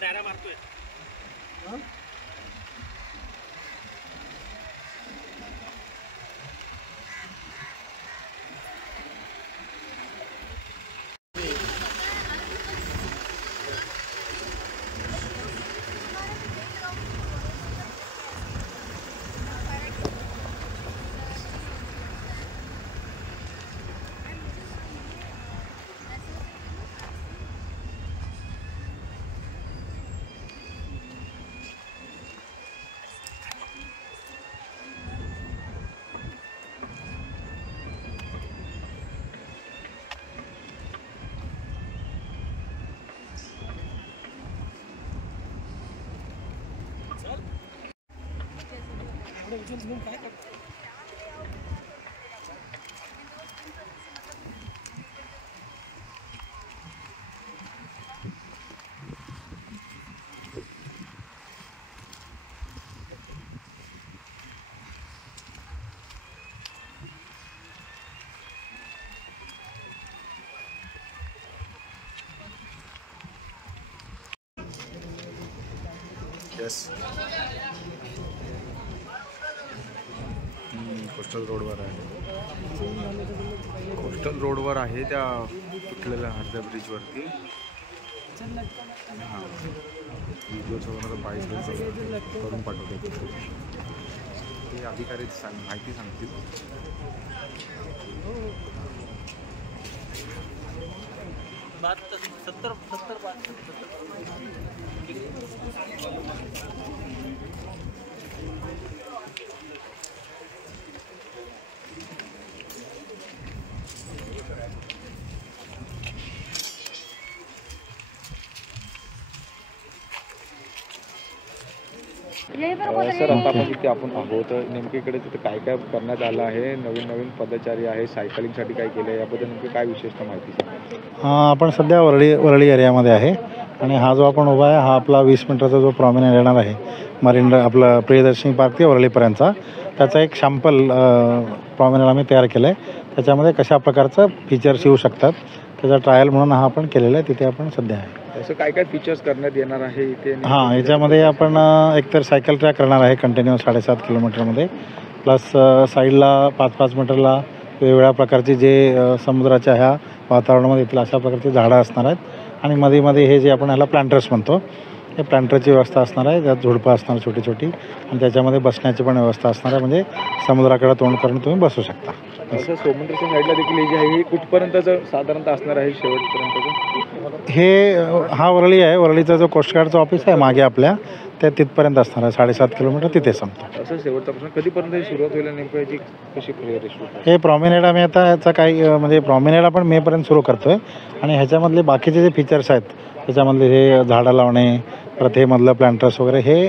डायरा मारतोय yes coastal रोडवर आहे. कोस्टल रोडवर आहे त्या तुटलेल्या हरद्या ब्रिजवरती. हां व्हिडिओ सगळं पाहिजे करून पाठवते. ते अधिकारी माहिती सांगतील. बात 70 बात सर आता आपण तिथे आपण आहोत नेमके इकडे तिथे काय काय करण्यात आलं आहे. नवीन पदचारी आहे सायकलिंगसाठी काय केलं आहे याबद्दल नेमकी काय विशेषतः माहिती सांगा. आपण सध्या वरळी एरियामध्ये आहे आणि हा जो आपण उभा आहे हा आपला 20 मीटरचा जो प्रॉमिनेंट येणार आहे मरीन आपला प्रियदर्शनी पार्क ते वरळीपर्यंतचा त्याचा एक सॅम्पल प्रॉमिनेंट आम्ही तयार केलं आहे. त्याच्यामध्ये कशा प्रकारचं फीचर्स येऊ शकतात त्याचा ट्रायल म्हणून हा आपण केलेला आहे. तिथे आपण सध्या आहे. असं काय काय फीचर्स करण्यात येणार आहे इथे. याच्यामध्ये आपण एकतर सायकल ट्रॅक करणार आहे कंटिन्यू 7.5 किलोमीटरमध्ये प्लस साईडला 5-5 मीटरला वेगवेगळ्या प्रकारचे जे समुद्राच्या ह्या वातावरणामध्ये येतील अशा प्रकारची झाडं असणार आहेत आणि मध्ये हे जे आपण ह्याला प्लांटर्स म्हणतो हे प्लांटरची व्यवस्था असणार आहे. त्यात झुडपं असणार छोटी आणि त्याच्यामध्ये बसण्याची पण व्यवस्था असणार आहे म्हणजे समुद्राकडे तोंड करून तुम्ही बसू शकता. असं समुद्राच्या साईडला देखील हे जे आहे हे कुठपर्यंतचं साधारणतः असणार आहे शेवटपर्यंतचं. हा वरळी आहे. वरळीचा जो कोस्टगार्डचं ऑफिस आहे मागे आपल्या त्या तिथपर्यंत असणार आहे. 7.5 किलोमीटर तिथे संपतो. असं शेवटचा कधीपर्यंत सुरुवात होईल नेमकं याची कशी हे प्रॉमिनेड आम्ही आता याचा काही म्हणजे प्रॉमिनेड आपण मेपर्यंत सुरू करतो आहे आणि ह्याच्यामधले बाकीचे जे फीचर्स आहेत त्याच्यामधले हे झाडं लावणे परत हे मधलं प्लांटर्स वगैरे हे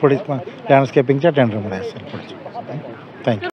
पुढे लँडस्केपिंगच्या टेंडरमध्ये असेल पुढचे. थँक्यू.